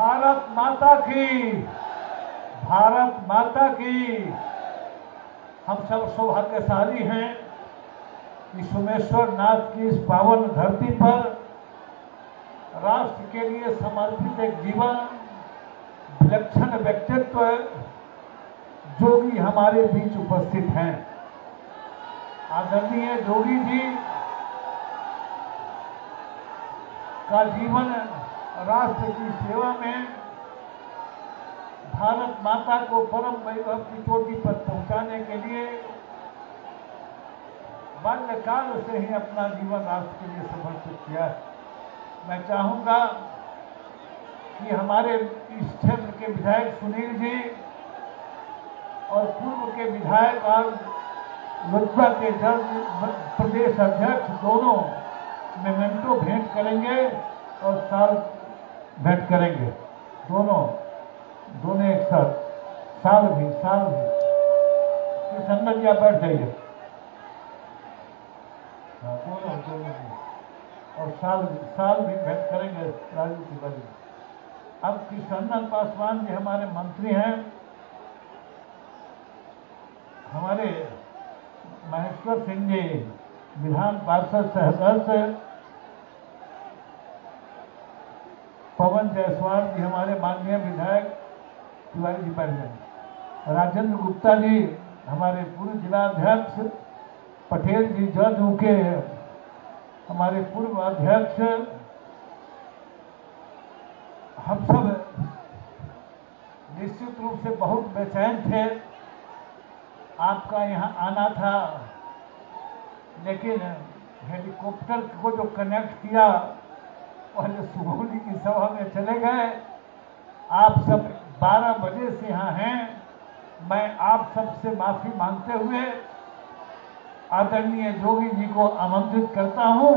भारत माता की, भारत माता की। हम सब सौभाग्यशाली हैं कि सोमेश्वर नाथ की इस पावन धरती पर राष्ट्र के लिए समर्पित एक जीवन, विलक्षण व्यक्तित्व जोगी हमारे बीच उपस्थित हैं। आदरणीय जोगी जी का जीवन राष्ट्र की सेवा में भारत माता को परम वैभव की चोटी पर पहुंचाने के लिए बाल्यकाल से ही अपना जीवन राष्ट्र के लिए समर्पित किया है। मैं चाहूंगा कि हमारे इस क्षेत्र के विधायक सुनील जी और पूर्व के विधायक और लोजपा के प्रदेश अध्यक्ष दोनों मेमेंटो भेंट करेंगे और साल भेंट करेंगे। दोनों एक साथ साल भी संगत या बैठ जाइए। दोनों और साल भी भेंट करेंगे राजू तिवारी। अब कृष्णनंदन पासवान जी हमारे मंत्री हैं, हमारे महेश्वर सिंह जी विधान पार्षद सदस्य, पवन जायसवाल जी हमारे माननीय विधायक तिवारी जी बैठ जाएंगे। राजेंद्र गुप्ता जी हमारे पूर्व जिला अध्यक्ष, पटेल जी जज के हमारे पूर्व अध्यक्ष। हम सब निश्चित रूप से बहुत बेचैन थे, आपका यहाँ आना था, लेकिन हेलीकॉप्टर को जो कनेक्ट किया पहले सुगौली की सभा में चले गए। आप सब 12 बजे से यहाँ हैं। मैं आप सबसे माफी मांगते हुए आदरणीय जोगी जी को आमंत्रित करता हूँ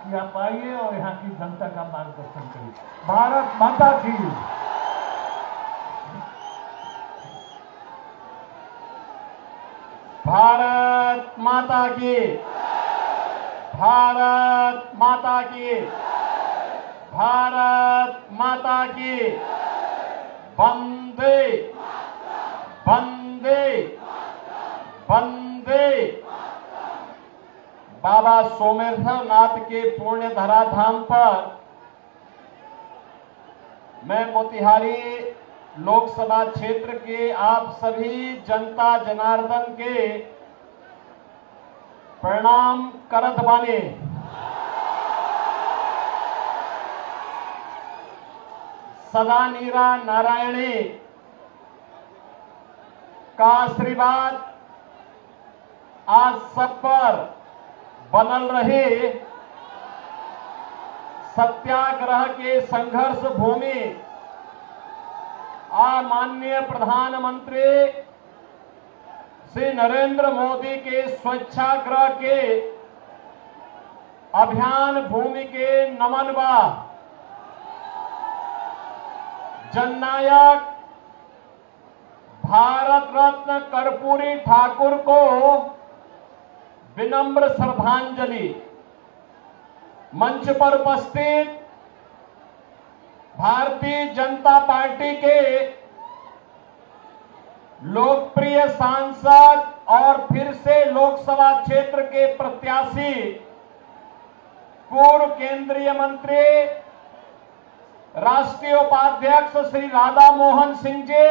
कि आप आइए और यहाँ की जनता का मार्गदर्शन करिए। भारत माता की। भारत माता की, भारत माता की, भारत माता की। वंदे वंदे वंदे। बाबा सोमेश्वर नाथ के पुण्य धराधाम पर मैं मोतिहारी लोकसभा क्षेत्र के आप सभी जनता जनार्दन के प्रणाम करत बानी। सदा नीरा नारायणी का आशीर्वाद आज सब पर बनल रहे। सत्याग्रह के संघर्ष भूमि माननीय प्रधानमंत्री श्री नरेंद्र मोदी के स्वच्छाग्रह के अभियान भूमि के नमन बा। जननायक भारत रत्न कर्पूरी ठाकुर को विनम्र श्रद्धांजलि। मंच पर उपस्थित भारतीय जनता पार्टी के लोकप्रिय सांसद और फिर से लोकसभा क्षेत्र के प्रत्याशी पूर्व केंद्रीय मंत्री राष्ट्रीय उपाध्यक्ष श्री राधा मोहन सिंह जी,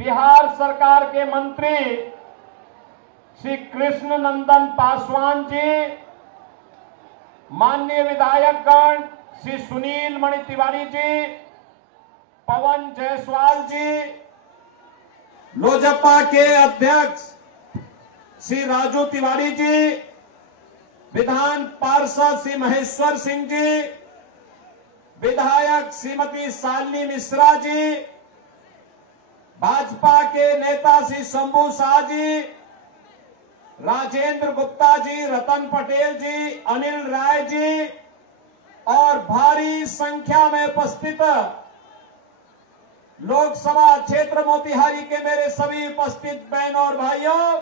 बिहार सरकार के मंत्री श्री कृष्ण नंदन पासवान जी, माननीय विधायकगण श्री सुनील मणि तिवारी जी, पवन जायसवाल जी, लोजपा के अध्यक्ष श्री राजू तिवारी जी, विधान पार्षद श्री महेश्वर सिंह जी, विधायक श्रीमती शालिनी मिश्रा जी, भाजपा के नेता श्री शंभू शाह जी, राजेंद्र गुप्ता जी, रतन पटेल जी, अनिल राय जी और भारी संख्या में उपस्थित लोकसभा क्षेत्र मोतिहारी के मेरे सभी उपस्थित बहनों और भाइयों,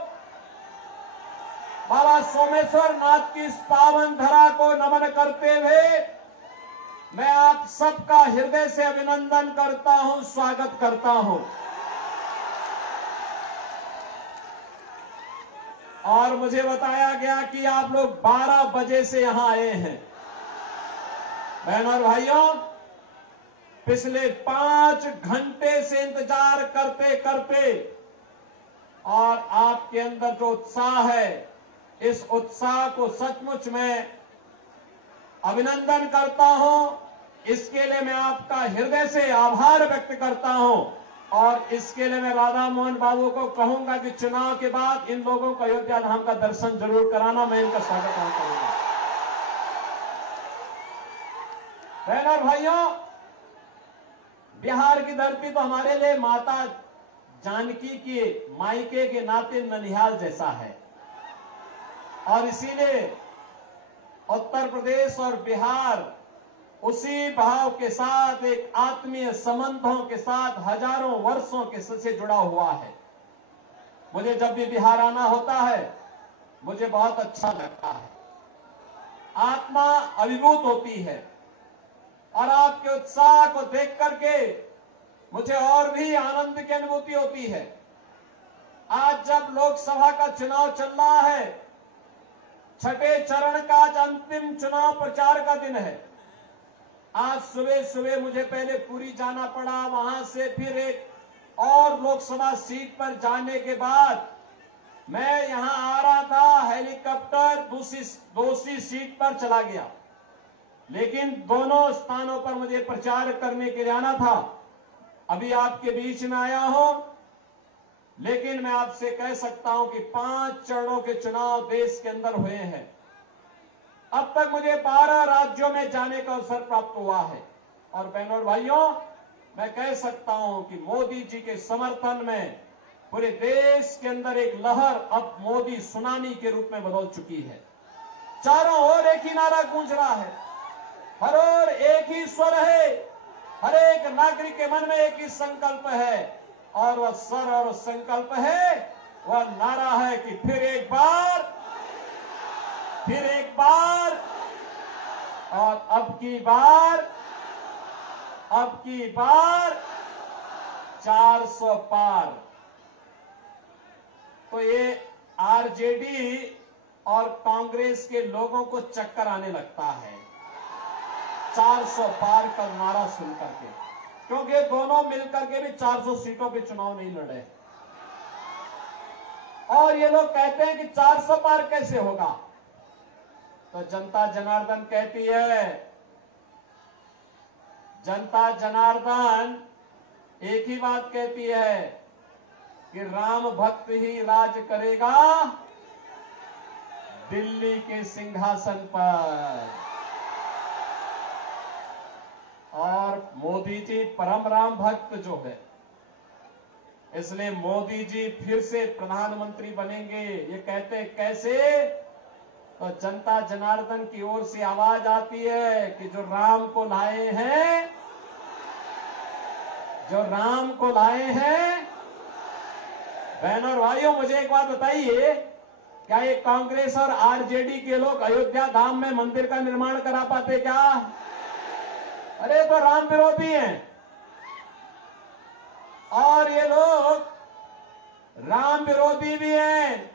बाबा सोमेश्वर नाथ की इस पावन धरा को नमन करते हुए मैं आप आप सबका हृदय से अभिनंदन करता हूं, स्वागत करता हूं। और मुझे बताया गया कि आप लोग 12 बजे से यहां आए हैं। बहनों और भाइयों, पिछले 5 घंटे से इंतजार करते करते और आपके अंदर जो उत्साह है, इस उत्साह को सचमुच मैं अभिनंदन करता हूं। इसके लिए मैं आपका हृदय से आभार व्यक्त करता हूं और इसके लिए मैं राधा मोहन बाबू को कहूंगा कि चुनाव के बाद इन लोगों को अयोध्या धाम का दर्शन जरूर कराना। मैं इनका स्वागत करूंगा। बहनों और भाइयों, बिहार की धरती तो हमारे लिए माता जानकी के मायके के नाते ननिहाल जैसा है और इसीलिए उत्तर प्रदेश और बिहार उसी भाव के साथ, एक आत्मीय संबंधों के साथ हजारों वर्षों के से जुड़ा हुआ है। मुझे जब भी बिहार आना होता है मुझे बहुत अच्छा लगता है, आत्मा अभिभूत होती है और आपके उत्साह को देख करके मुझे और भी आनंद की अनुभूति होती है। आज जब लोकसभा का चुनाव चल रहा है, छठे चरण का आज अंतिम चुनाव प्रचार का दिन है। आज सुबह सुबह मुझे पहले पुरी जाना पड़ा, वहां से फिर एक और लोकसभा सीट पर जाने के बाद मैं यहां आ रहा था, हेलीकॉप्टर दूसरी सीट पर चला गया। लेकिन दोनों स्थानों पर मुझे प्रचार करने के लिए आना था। अभी आपके बीच में आया हूं, लेकिन मैं आपसे कह सकता हूं कि 5 चरणों के चुनाव देश के अंदर हुए हैं। अब तक मुझे 12 राज्यों में जाने का अवसर प्राप्त हुआ है और बहनों और भाइयों, मैं कह सकता हूं कि मोदी जी के समर्थन में पूरे देश के अंदर एक लहर अब मोदी सुनामी के रूप में बदल चुकी है। चारों ओर एक ही नारा गूंज रहा है, हर ओर एक ही स्वर है, हर एक नागरिक के मन में एक ही संकल्प है और वह स्वर और संकल्प है, वह नारा है कि फिर एक बार और अब की बार 400 पार। तो ये आरजेडी और कांग्रेस के लोगों को चक्कर आने लगता है 400 पार का नारा सुन करके, क्योंकि दोनों मिलकर के भी 400 सीटों पे चुनाव नहीं लड़े। और ये लोग कहते हैं कि 400 पार कैसे होगा, तो जनता जनार्दन कहती है, जनता जनार्दन एक ही बात कहती है कि राम भक्त ही राज करेगा दिल्ली के सिंहासन पर। और मोदी जी परम राम भक्त जो है, इसलिए मोदी जी फिर से प्रधानमंत्री बनेंगे। ये कहते कैसे, तो जनता जनार्दन की ओर से आवाज आती है कि जो राम को लाए हैं। बहनों और भाइयों, मुझे एक बात बताइए, क्या ये कांग्रेस और आरजेडी के लोग अयोध्या धाम में मंदिर का निर्माण करा पाते क्या? अरे तो राम विरोधी हैं और ये लोग राम विरोधी भी हैं।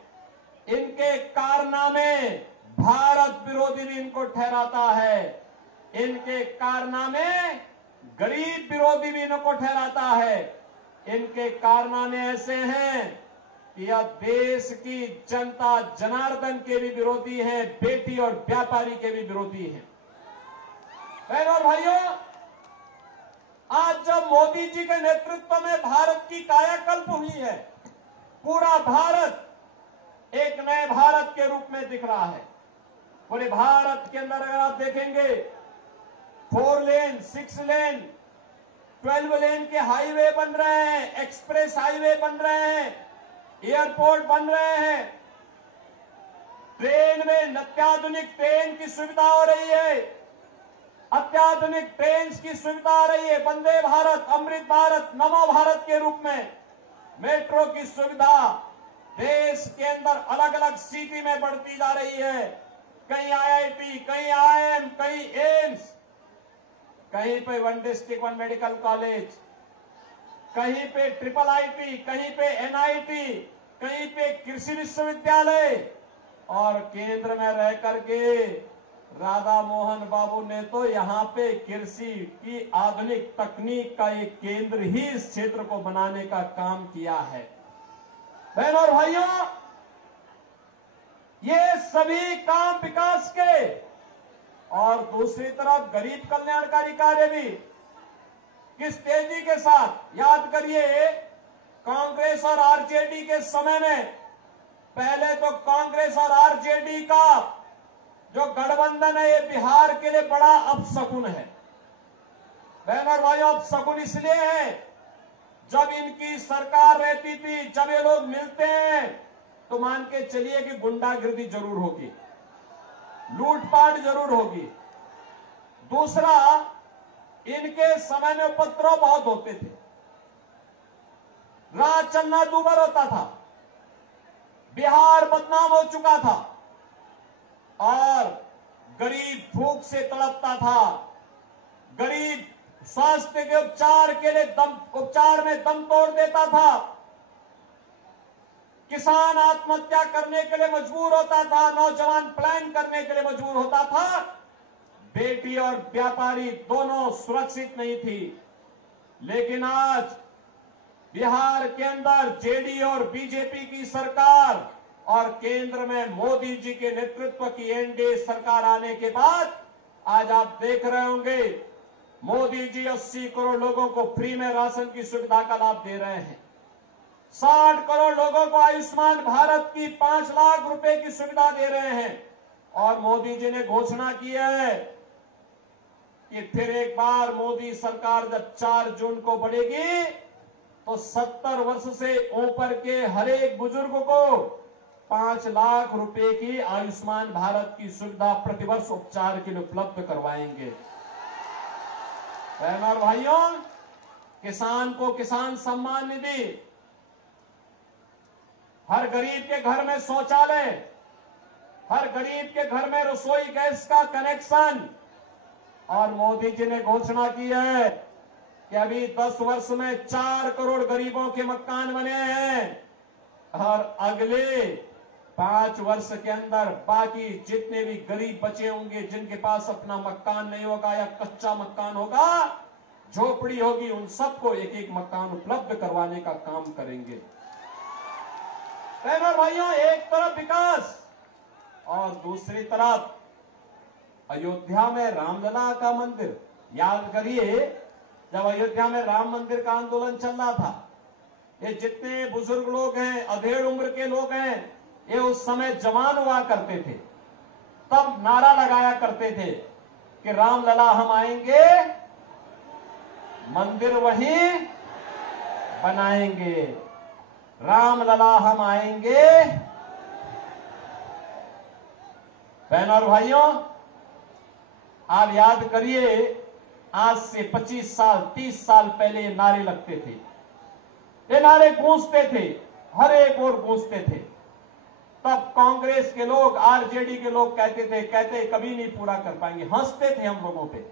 इनके कारनामे भारत विरोधी भी इनको ठहराता है, इनके कारनामे गरीब विरोधी भी इनको ठहराता है। इनके कारनामे ऐसे हैं कि यह देश की जनता जनार्दन के भी विरोधी हैं, बेटी और व्यापारी के भी विरोधी हैं। बहनों और भाइयों, आज जब मोदी जी के नेतृत्व में भारत की कायाकल्प हुई है, पूरा भारत एक नए भारत के रूप में दिख रहा है। पूरे भारत के अंदर अगर आप देखेंगे 4 लेन, 6 लेन, 12 लेन के हाईवे बन रहे हैं, एक्सप्रेस हाईवे बन रहे हैं, एयरपोर्ट बन रहे हैं, ट्रेन में अत्याधुनिक ट्रेन की सुविधा हो रही है, अत्याधुनिक ट्रेन की सुविधा आ रही है, वंदे भारत, अमृत भारत, नमो भारत के रूप में मेट्रो की सुविधा देश के अंदर अलग अलग सिटी में बढ़ती जा रही है। कहीं आईआईटी, कहीं आईआईएम, कहीं एम्स। कहीं पे 1 डिस्ट्रिक्ट 1 मेडिकल कॉलेज, कहीं पे IIIT, कहीं पे NIT, कहीं पे कृषि विश्वविद्यालय, और केंद्र में रह करके राधा मोहन बाबू ने तो यहां पे कृषि की आधुनिक तकनीक का एक केंद्र ही इस क्षेत्र को बनाने का काम किया है। बहनों और भाइयों, ये सभी काम विकास के, और दूसरी तरफ गरीब कल्याणकारी कार्य भी किस तेजी के साथ। याद करिए, कांग्रेस और आरजेडी के समय में, पहले तो कांग्रेस और आरजेडी का जो गठबंधन है, ये बिहार के लिए बड़ा अपशकुन है। बहनों और भाइयों, अपशकुन इसलिए है, जब इनकी सरकार रहती थी, जब ये लोग मिलते हैं तो मान के चलिए कि गुंडागिर्दी जरूर होगी, लूटपाट जरूर होगी। दूसरा, इनके समय में उपद्रव बहुत होते थे, राह चलना दूभर होता था, बिहार बदनाम हो चुका था, और गरीब भूख से तड़पता था, गरीब स्वास्थ्य के उपचार में दम तोड़ देता था, किसान आत्महत्या करने के लिए मजबूर होता था, नौजवान प्लान करने के लिए मजबूर होता था, बेटी और व्यापारी दोनों सुरक्षित नहीं थी। लेकिन आज बिहार के अंदर जेडीयू और बीजेपी की सरकार और केंद्र में मोदी जी के नेतृत्व की एनडीए सरकार आने के बाद आज आप देख रहे होंगे, मोदी जी 80 करोड़ लोगों को फ्री में राशन की सुविधा का लाभ दे रहे हैं। 60 करोड़ लोगों को आयुष्मान भारत की 5 लाख रुपए की सुविधा दे रहे हैं। और मोदी जी ने घोषणा की है कि फिर एक बार मोदी सरकार जब 4 जून को बढ़ेगी तो 70 वर्ष से ऊपर के हर एक बुजुर्ग को 5 लाख रुपए की आयुष्मान भारत की सुविधा प्रतिवर्ष उपचार के लिए उपलब्ध करवाएंगे। बहनों और भाइयों, किसान को किसान सम्मान निधि, हर गरीब के घर में शौचालय, हर गरीब के घर में रसोई गैस का कनेक्शन, और मोदी जी ने घोषणा की है कि अभी 10 वर्ष में 4 करोड़ गरीबों के मकान बने हैं, और अगले 5 वर्ष के अंदर बाकी जितने भी गरीब बचे होंगे, जिनके पास अपना मकान नहीं होगा या कच्चा मकान होगा, झोपड़ी होगी, उन सबको एक एक मकान उपलब्ध करवाने का काम करेंगे। बहनों और भाइयों, एक तरफ विकास और दूसरी तरफ अयोध्या में रामलला का मंदिर। याद करिए, जब अयोध्या में राम मंदिर का आंदोलन चल रहा था, ये जितने बुजुर्ग लोग हैं, अधेड़ उम्र के लोग हैं, ये उस समय जवान हुआ करते थे, तब नारा लगाया करते थे कि रामलला हम आएंगे, मंदिर वहीं बनाएंगे, रामलला हम आएंगे। बहनों और भाइयों, आप याद करिए, आज से 25 साल 30 साल पहले ये नारे लगते थे, ये नारे गूंजते थे, हर एक ओर गूंजते थे। तब कांग्रेस के लोग, आरजेडी के लोग कहते कभी नहीं पूरा कर पाएंगे, हंसते थे हम लोगों पे।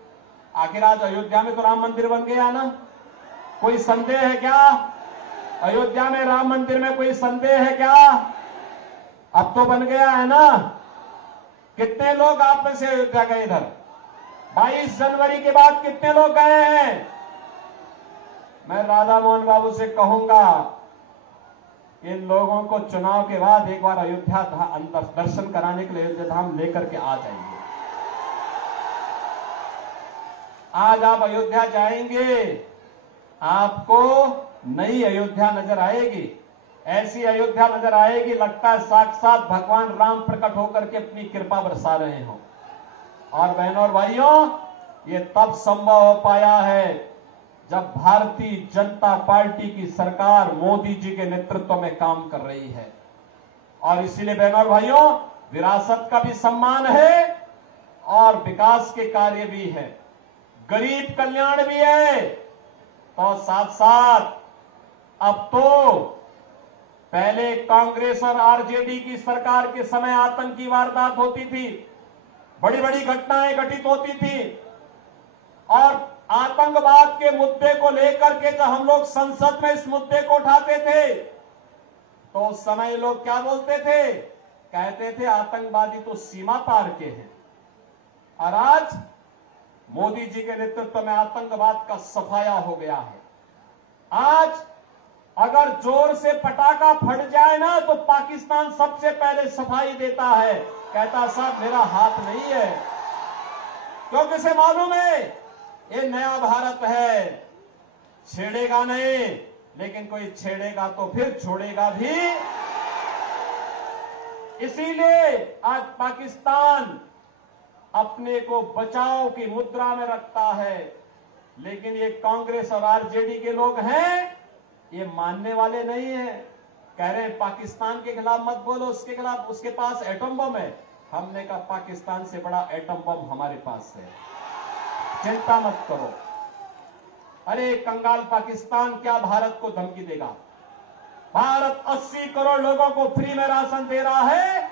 आखिर आज अयोध्या में तो राम मंदिर बन गया ना, कोई संदेह है क्या? अयोध्या में राम मंदिर में कोई संदेह है क्या? अब तो बन गया है ना। कितने लोग आप में से अयोध्या गए? इधर 22 जनवरी के बाद कितने लोग गए हैं? मैं राधा मोहन बाबू से कहूंगा, इन लोगों को चुनाव के बाद एक बार अयोध्या अंदर दर्शन कराने के लिए अयोध्या धाम लेकर के आ जाएंगे। आज आप अयोध्या जाएंगे, आपको नई अयोध्या नजर आएगी, ऐसी अयोध्या नजर आएगी, लगता है साक्षात भगवान राम प्रकट होकर के अपनी कृपा बरसा रहे हो। और बहनों और भाइयों, ये तब संभव हो पाया है जब भारतीय जनता पार्टी की सरकार मोदी जी के नेतृत्व में काम कर रही है। और इसीलिए बहनों और भाइयों, विरासत का भी सम्मान है और विकास के कार्य भी है, गरीब कल्याण भी है। तो साथ साथ अब तो पहले कांग्रेस और आरजेडी की सरकार के समय आतंकी वारदात होती थी, बड़ी बड़ी घटनाएं घटित होती थी, और आतंकवाद के मुद्दे को लेकर के जब हम लोग संसद में इस मुद्दे को उठाते थे तो उस समय लोग क्या बोलते थे? कहते थे आतंकवादी तो सीमा पार के हैं। और आज मोदी जी के नेतृत्व में आतंकवाद का सफाया हो गया है। आज अगर जोर से पटाखा फट जाए ना तो पाकिस्तान सबसे पहले सफाई देता है, कहता साहब मेरा हाथ नहीं है, क्योंकि उसे मालूम है ये नया भारत है, छेड़ेगा नहीं, लेकिन कोई छेड़ेगा तो फिर छोड़ेगा भी। इसीलिए आज पाकिस्तान अपने को बचाव की मुद्रा में रखता है, लेकिन ये कांग्रेस और आरजेडी के लोग हैं, ये मानने वाले नहीं हैं। कह रहे हैं पाकिस्तान के खिलाफ मत बोलो, उसके खिलाफ, उसके पास एटम बम है। हमने कहा पाकिस्तान से बड़ा एटम बम हमारे पास है, चिंता मत करो। अरे कंगाल पाकिस्तान क्या भारत को धमकी देगा? भारत 80 करोड़ लोगों को फ्री में राशन दे रहा है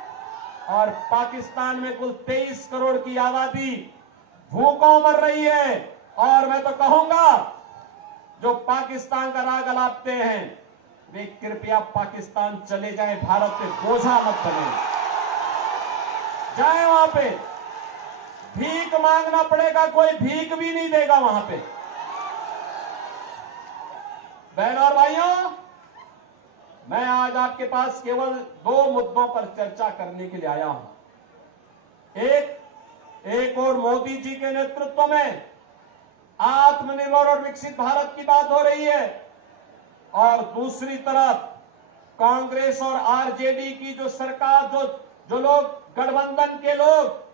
और पाकिस्तान में कुल 23 करोड़ की आबादी भूखों मर रही है। और मैं तो कहूंगा जो पाकिस्तान का राग अलापते हैं वे कृपया पाकिस्तान चले जाएं, भारत पे बोझा मत बने। जाए वहां पे, भीख मांगना पड़ेगा, कोई भीख भी नहीं देगा वहां पे। बहनों और भाइयों, मैं आज आपके पास केवल 2 मुद्दों पर चर्चा करने के लिए आया हूं। एक और मोदी जी के नेतृत्व में आत्मनिर्भर और विकसित भारत की बात हो रही है, और दूसरी तरफ कांग्रेस और आरजेडी की जो सरकार, जो लोग गठबंधन के लोग,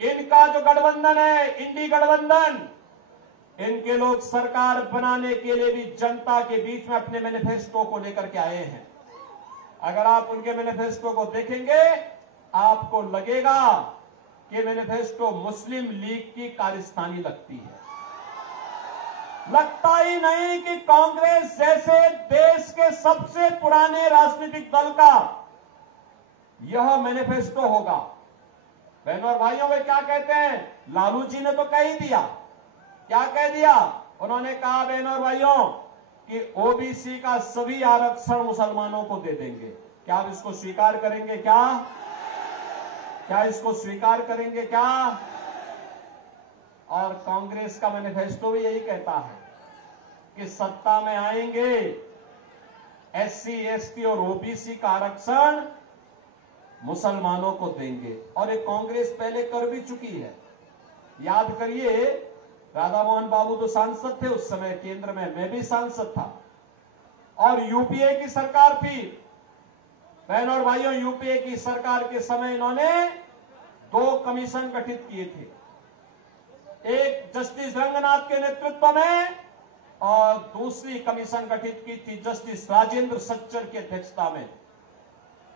इनका जो गठबंधन है, इंडी गठबंधन, इनके लोग सरकार बनाने के लिए भी जनता के बीच में अपने मैनिफेस्टो को लेकर के आए हैं। अगर आप उनके मैनिफेस्टो को देखेंगे आपको लगेगा कि मैनिफेस्टो मुस्लिम लीग की कारस्तानी लगती है। लगता ही नहीं कि कांग्रेस जैसे देश के सबसे पुराने राजनीतिक दल का यह मैनिफेस्टो होगा। बहनों और भाइयों, वे क्या कहते हैं? लालू जी ने तो कह ही दिया। क्या कह दिया? उन्होंने कहा बहनों और भाइयों कि ओबीसी का सभी आरक्षण मुसलमानों को दे देंगे। क्या आप इसको स्वीकार करेंगे? क्या इसको स्वीकार करेंगे क्या? और कांग्रेस का मैनिफेस्टो भी यही कहता है कि सत्ता में आएंगे, एससी, एसटी और ओबीसी का आरक्षण मुसलमानों को देंगे। और ये कांग्रेस पहले कर भी चुकी है। याद करिए, राधा मोहन बाबू तो सांसद थे उस समय, केंद्र में मैं भी सांसद था, और यूपीए की सरकार थी। बहनों और भाइयों, यूपीए की सरकार के समय इन्होंने 2 कमीशन गठित किए थे, एक जस्टिस रंगनाथ के नेतृत्व में और दूसरी कमीशन गठित की थी जस्टिस राजेंद्र सच्चर की अध्यक्षता में।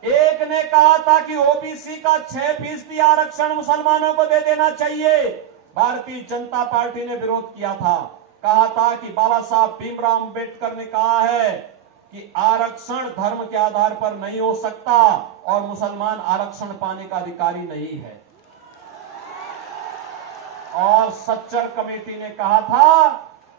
एक ने कहा था कि ओबीसी का 6% आरक्षण मुसलमानों को दे देना चाहिए। भारतीय जनता पार्टी ने विरोध किया था, कहा था कि बाबा साहब भीमराव अंबेडकर ने कहा है कि आरक्षण धर्म के आधार पर नहीं हो सकता और मुसलमान आरक्षण पाने का अधिकारी नहीं है। और सच्चर कमेटी ने कहा था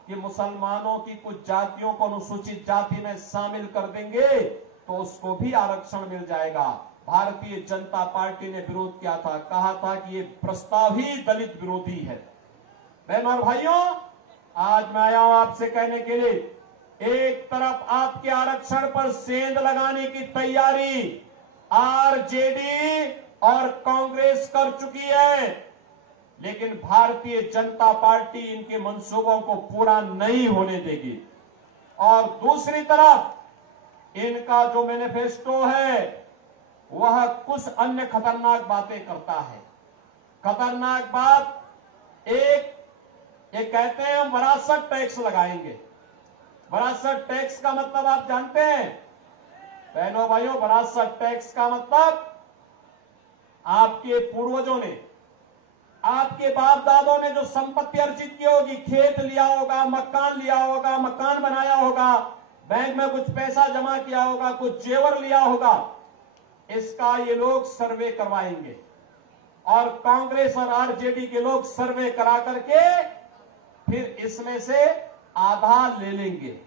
कि मुसलमानों की कुछ जातियों को अनुसूचित जाति में शामिल कर देंगे तो उसको भी आरक्षण मिल जाएगा। भारतीय जनता पार्टी ने विरोध किया था, कहा था कि ये प्रस्ताव ही दलित विरोधी है। बहनों और भाइयों, आज मैं आया हूं आपसे कहने के लिए, एक तरफ आपके आरक्षण पर सेंध लगाने की तैयारी आरजेडी और कांग्रेस कर चुकी है, लेकिन भारतीय जनता पार्टी इनके मंसूबों को पूरा नहीं होने देगी। और दूसरी तरफ इनका जो मैनिफेस्टो है वह कुछ अन्य खतरनाक बातें करता है। खतरनाक बात, ये कहते हैं हम विरासत टैक्स लगाएंगे। विरासत टैक्स का मतलब आप जानते हैं बहनों भाइयों? विरासत टैक्स का मतलब आपके पूर्वजों ने, आपके बाप दादों ने जो संपत्ति अर्जित की होगी, खेत लिया होगा, मकान लिया होगा, मकान बनाया होगा, बैंक में कुछ पैसा जमा किया होगा, कुछ जेवर लिया होगा, इसका ये लोग सर्वे करवाएंगे। और कांग्रेस और आरजेडी के लोग सर्वे करा करके फिर इसमें से आधा ले लेंगे।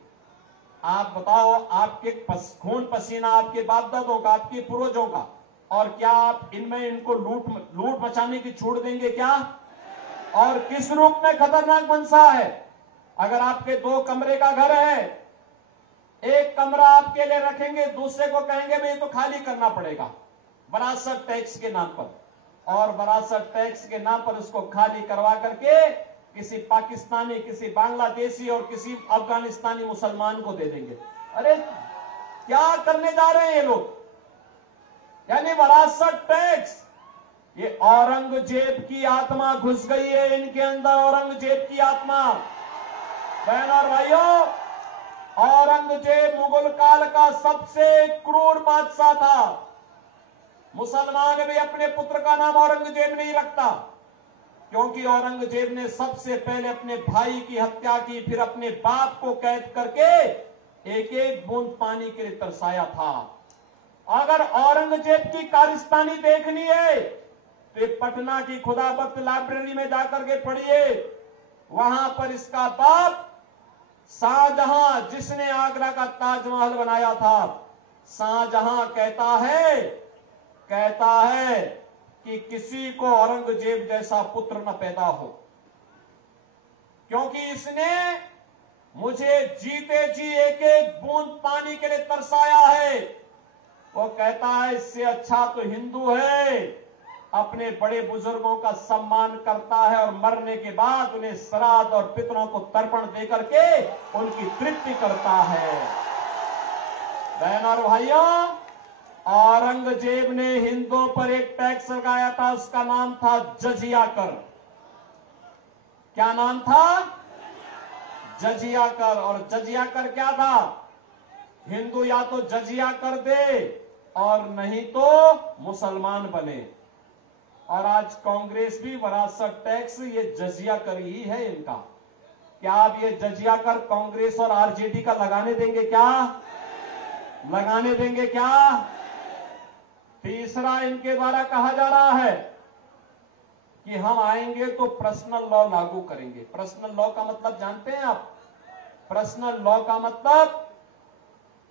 आप बताओ, आपके खून पसीना आपके बाप दादों का, आपके पूर्वजों का, और क्या आप इनमें इनको लूट मचाने की छूट देंगे क्या? और किस रूप में खतरनाक मनसा है? अगर आपके 2 कमरे का घर है, एक कमरा आपके लिए रखेंगे, दूसरे को कहेंगे भाई तो खाली करना पड़ेगा वरासत टैक्स के नाम पर, और वरासत टैक्स के नाम पर उसको खाली करवा करके किसी पाकिस्तानी, किसी बांग्लादेशी और किसी अफगानिस्तानी मुसलमान को दे देंगे। अरे क्या करने जा रहे हैं ये लोग? यानी वरासत टैक्स, ये औरंगजेब की आत्मा घुस गई है इनके अंदर, औरंगजेब की आत्मा। बहन और भाइयों, औरंगजेब मुगल काल का सबसे क्रूर बादशाह था। मुसलमान भी अपने पुत्र का नाम औरंगजेब नहीं रखता, क्योंकि औरंगजेब ने सबसे पहले अपने भाई की हत्या की, फिर अपने बाप को कैद करके एक एक बूंद पानी के लिए तरसाया था। अगर औरंगजेब की कारस्तानी देखनी है तो पटना की खुदाबख्त लाइब्रेरी में जाकर के पढ़िए। वहां पर इसका बाप शाहजहां, जिसने आगरा का ताजमहल बनाया था, शाहजहां कहता है कि किसी को औरंगजेब जैसा पुत्र न पैदा हो, क्योंकि इसने मुझे जीते जी एक एक बूंद पानी के लिए तरसाया है। वो कहता है इससे अच्छा तो हिंदू है, अपने बड़े बुजुर्गों का सम्मान करता है और मरने के बाद उन्हें श्राद्ध और पितरों को तर्पण देकर के उनकी तृप्ति करता है। बहन और भाइयों, औरंगजेब ने हिंदुओं पर एक टैक्स लगाया था, उसका नाम था जजिया कर। क्या नाम था? जजिया कर। और जजिया कर क्या था? हिंदू या तो जजिया कर दे और नहीं तो मुसलमान बने। और आज कांग्रेस भी वरासत टैक्स, ये जजिया कर ही है इनका। क्या आप ये जजिया कर कांग्रेस और आरजेडी का लगाने देंगे क्या? लगाने देंगे क्या? तीसरा, इनके द्वारा कहा जा रहा है कि हम आएंगे तो पर्सनल लॉ लागू करेंगे। पर्सनल लॉ का मतलब जानते हैं आप? पर्सनल लॉ का मतलब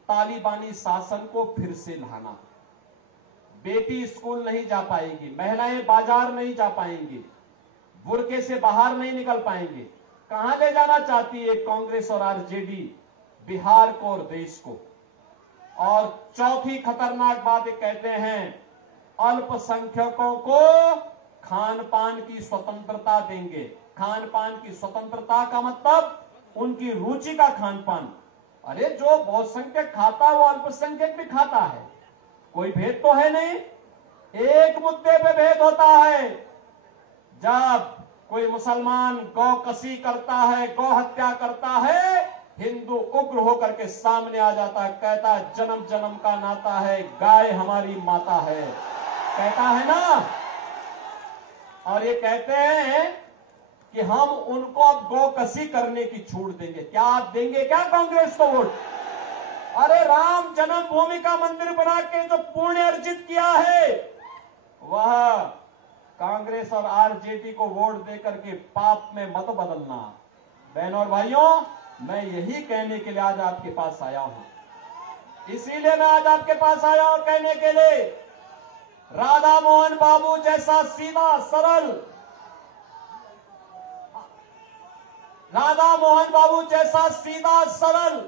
तालिबानी शासन को फिर से लाना। बेटी स्कूल नहीं जा पाएगी, महिलाएं बाजार नहीं जा पाएंगी, बुर्के से बाहर नहीं निकल पाएंगे। कहां ले जाना चाहती है कांग्रेस और आरजेडी? बिहार को और देश को। और चौथी खतरनाक बात ये कहते हैं, अल्पसंख्यकों को खान पान की स्वतंत्रता देंगे। खान पान की स्वतंत्रता का मतलब उनकी रुचि का खान पान। अरे जो बहुसंख्यक खाता है वो अल्पसंख्यक भी खाता है, कोई भेद तो है नहीं। एक मुद्दे पे भेद होता है, जब कोई मुसलमान गौ कसी करता है, गौ हत्या करता है, हिंदू उग्र होकर के सामने आ जाता है, कहता है जन्म जन्म का नाता है, गाय हमारी माता है, कहता है ना। और ये कहते हैं कि हम उनको अब गौ कसी करने की छूट देंगे। क्या आप देंगे क्या कांग्रेस को वोट? अरे राम जन्मभूमि का मंदिर बना के जो पुण्य अर्जित किया है, वह कांग्रेस और आरजेडी को वोट देकर के पाप में मत बदलना। बहनों और भाइयों, मैं यही कहने के लिए आज आपके पास आया हूं। इसीलिए मैं आज आपके पास आया हूं कहने के लिए, राधा मोहन बाबू जैसा सीधा सरल, राधा मोहन बाबू जैसा सीधा सरल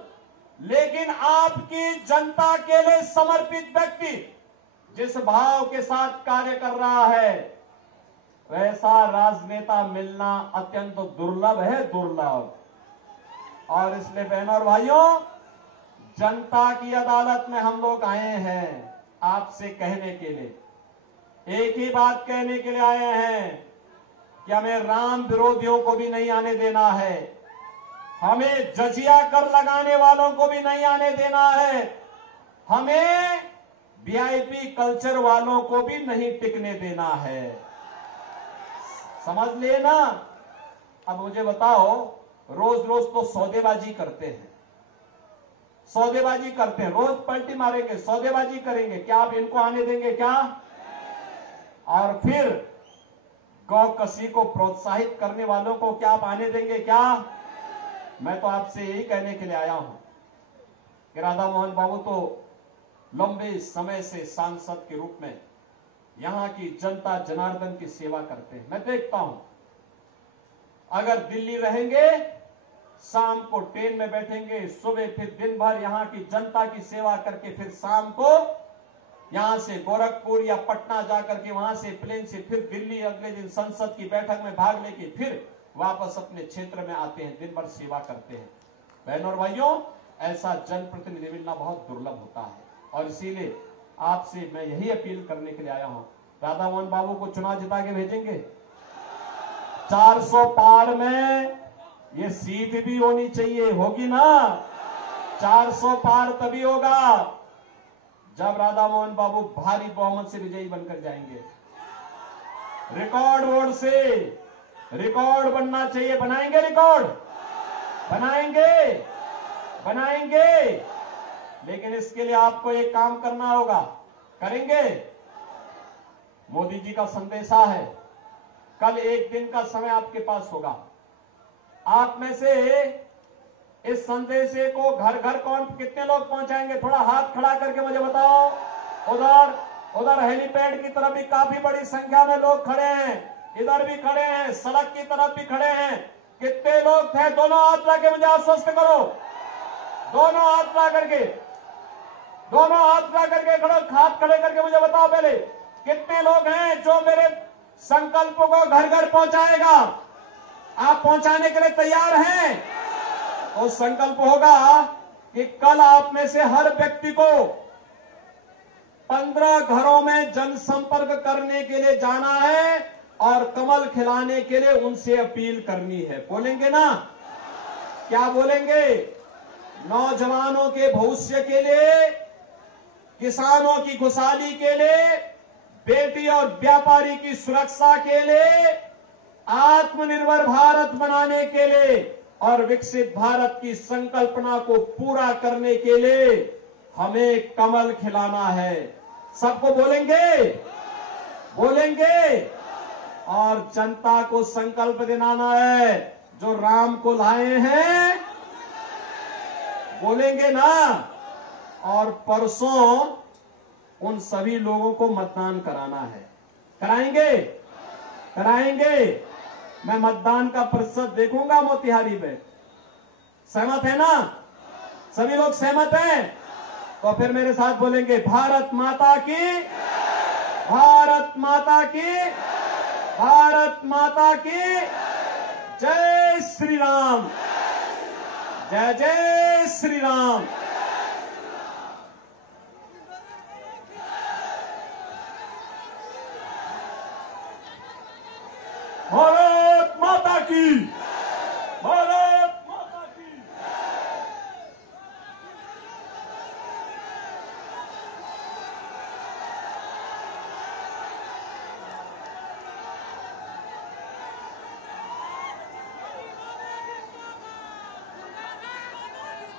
लेकिन आपकी जनता के लिए समर्पित व्यक्ति जिस भाव के साथ कार्य कर रहा है, वैसा राजनेता मिलना अत्यंत दुर्लभ है, दुर्लभ। और इसलिए बहनों और भाइयों, जनता की अदालत में हम लोग आए हैं आपसे कहने के लिए, एक ही बात कहने के लिए आए हैं कि हमें राम विरोधियों को भी नहीं आने देना है, हमें जजिया कर लगाने वालों को भी नहीं आने देना है, हमें वीआईपी कल्चर वालों को भी नहीं टिकने देना है। समझ लेना। अब मुझे बताओ, रोज रोज तो सौदेबाजी करते हैं, सौदेबाजी करते हैं, रोज पलटी मारेंगे, सौदेबाजी करेंगे, क्या आप इनको आने देंगे क्या? और फिर गौ कसी को प्रोत्साहित करने वालों को क्या आप आने देंगे क्या? मैं तो आपसे यही कहने के लिए आया हूं कि राधा मोहन बाबू तो लंबे समय से सांसद के रूप में यहां की जनता जनार्दन की सेवा करते हैं। मैं देखता हूं, अगर दिल्ली रहेंगे, शाम को ट्रेन में बैठेंगे, सुबह फिर दिन भर यहां की जनता की सेवा करके फिर शाम को यहां से गोरखपुर या पटना जाकर के वहां से प्लेन से फिर दिल्ली अगले दिन संसद की बैठक में भाग लेके फिर वापस अपने क्षेत्र में आते हैं, दिन भर सेवा करते हैं। बहनों और भाइयों, ऐसा जनप्रतिनिधि मिलना बहुत दुर्लभ होता है और इसीलिए आपसे मैं यही अपील करने के लिए आया हूं, राधा मोहन बाबू को चुनाव जिता के भेजेंगे। 400 पार में ये सीट भी होनी चाहिए, होगी ना? 400 पार तभी होगा जब राधा मोहन बाबू भारी बहुमत से विजयी बनकर जाएंगे। रिकॉर्ड वोट से रिकॉर्ड बनना चाहिए। बनाएंगे रिकॉर्ड? बनाएंगे। लेकिन इसके लिए आपको एक काम करना होगा। करेंगे? मोदी जी का संदेशा है, कल एक दिन का समय आपके पास होगा। आप में से इस संदेशे को घर घर कौन कितने लोग पहुंचाएंगे? थोड़ा हाथ खड़ा करके मुझे बताओ। उधर हेलीपैड की तरफ भी काफी बड़ी संख्या में लोग खड़े हैं, इधर भी खड़े हैं, सड़क की तरफ भी खड़े हैं। कितने लोग थे? दोनों हाथ ला के मुझे आश्वस्त करो। दोनों हाथ ला करके खड़ो, हाथ खड़े करके मुझे बताओ पहले कितने लोग हैं जो मेरे संकल्प को घर घर पहुंचाएगा? आप पहुंचाने के लिए तैयार हैं? तो संकल्प होगा कि कल आप में से हर व्यक्ति को 15 घरों में जनसंपर्क करने के लिए जाना है और कमल खिलाने के लिए उनसे अपील करनी है। बोलेंगे ना? क्या बोलेंगे? नौजवानों के भविष्य के लिए, किसानों की खुशहाली के लिए, बेटी और व्यापारी की सुरक्षा के लिए, आत्मनिर्भर भारत बनाने के लिए और विकसित भारत की संकल्पना को पूरा करने के लिए हमें कमल खिलाना है। सबको बोलेंगे और जनता को संकल्प दिलाना है, जो राम को लाए हैं। बोलेंगे ना? और परसों उन सभी लोगों को मतदान कराना है। कराएंगे। मैं मतदान का प्रतिशत देखूंगा मोतिहारी में। सहमत है ना? सभी लोग सहमत हैं? तो फिर मेरे साथ बोलेंगे, भारत माता की, भारत माता की, भारत माता की जय श्री राम, जय जय श्री राम। भारत माता की, भारत माता की।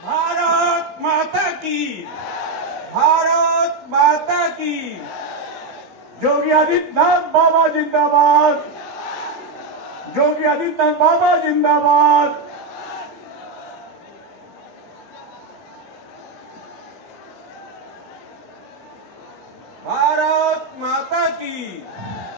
भारत माता की, भारत माता की। योगी आदित्यनाथ बाबा जिंदाबाद, योगी आदित्यनाथ बाबा जिंदाबाद।